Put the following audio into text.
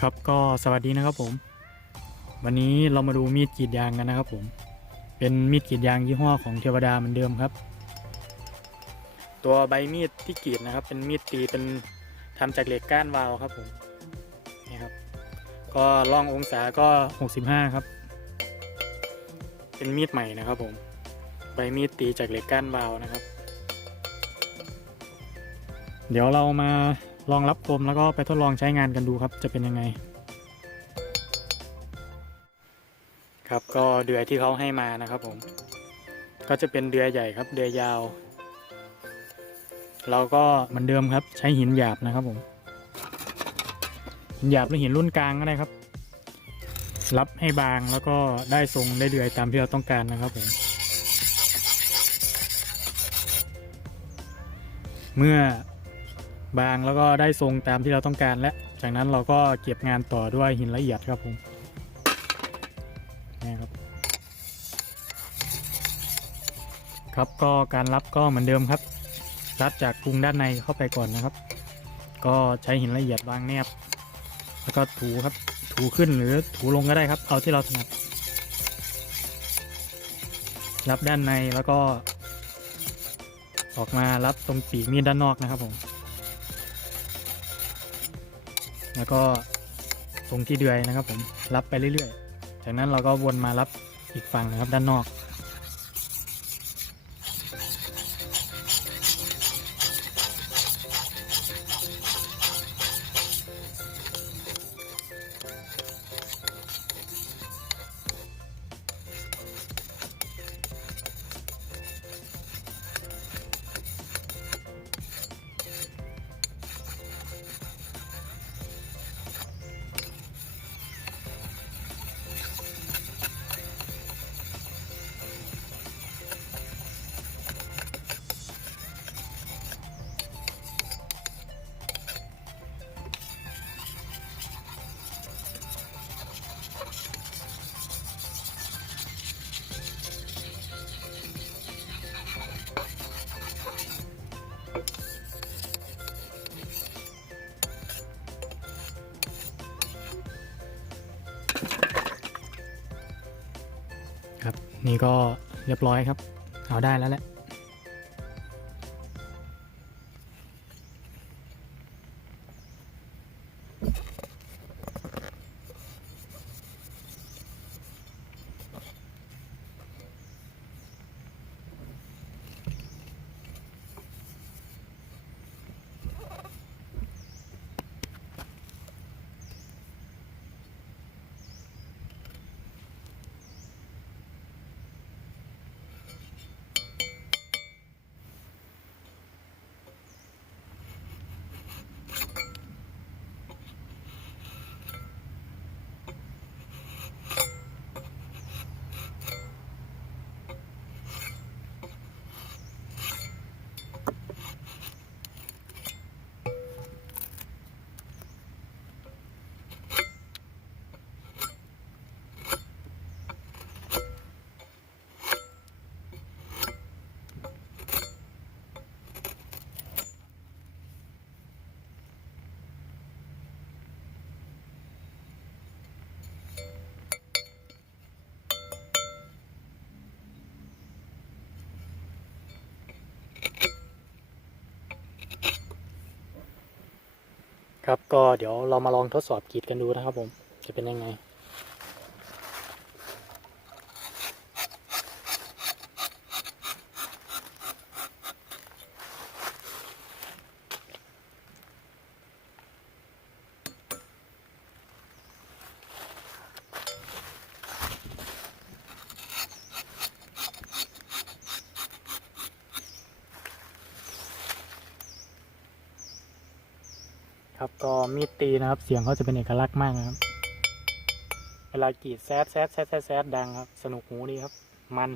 ครับก็สวัสดีนะครับผม วันนี้เรามาดูมีดกรีดยางกันนะครับผม เป็นมีดกรีดยางยี่ห้อของเทวดาเหมือนเดิมครับ ตัวใบมีดที่กรีดนะครับ เป็นมีดตีเป็นทำจากเหล็กก้านวาวครับผมนี่ครับ ก็ล่ององศาก็ 65 ครับ เป็นมีดใหม่นะครับผม ใบมีดตีจากเหล็กก้านวาวนะครับ เดี๋ยวเรามา ลองรับคมแล้วก็ไปทดลองใช้งานกันดูครับ จะเป็นยังไง ครับก็เดือยที่เขาให้มานะครับผม ก็จะเป็นเดือยใหญ่ครับ เดือยยาว เราก็เหมือนเดิมครับ ใช้หินหยาบนะครับผม หินหยาบหรือหินรุ่นกลางก็ได้ครับ รับให้บางแล้วก็ได้ทรงได้เดือยตามที่เราต้องการนะครับผมเมื่อ บางแล้วก็ได้ทรงตามที่เราต้องการและ จากนั้นเราก็เก็บงานต่อด้วยหินละเอียดครับผมนี่ครับครับก็การรับก็เหมือนเดิมครับ รับจากกรุงด้านในเข้าไปก่อนนะครับ ก็ใช้หินละเอียดวางแนบ แล้วก็ถูครับถูขึ้นหรือถูลงก็ได้ครับ เอาที่เราถนัดรับด้านในแล้วก็ ออกมารับตรงปีกมีดด้านนอกนะครับผม แล้วก็ตรงที่เดือยนะครับผมรับไปเรื่อยๆ จากนั้นเราก็วนมารับอีกฝั่งนะครับด้านนอก ครับ นี่ก็เรียบร้อยครับ เอาได้แล้วแหละ ครับก็เดี๋ยวเรามาลองทดสอบกรีดกันดูนะครับผมจะเป็นยังไง ครับก็มีดตีนะครับ เสียงเขาจะเป็นเอกลักษณ์มากนะครับ เวลากรีดแซดแซดแซดแซดแซดดังครับ สนุกหูดีครับ มัน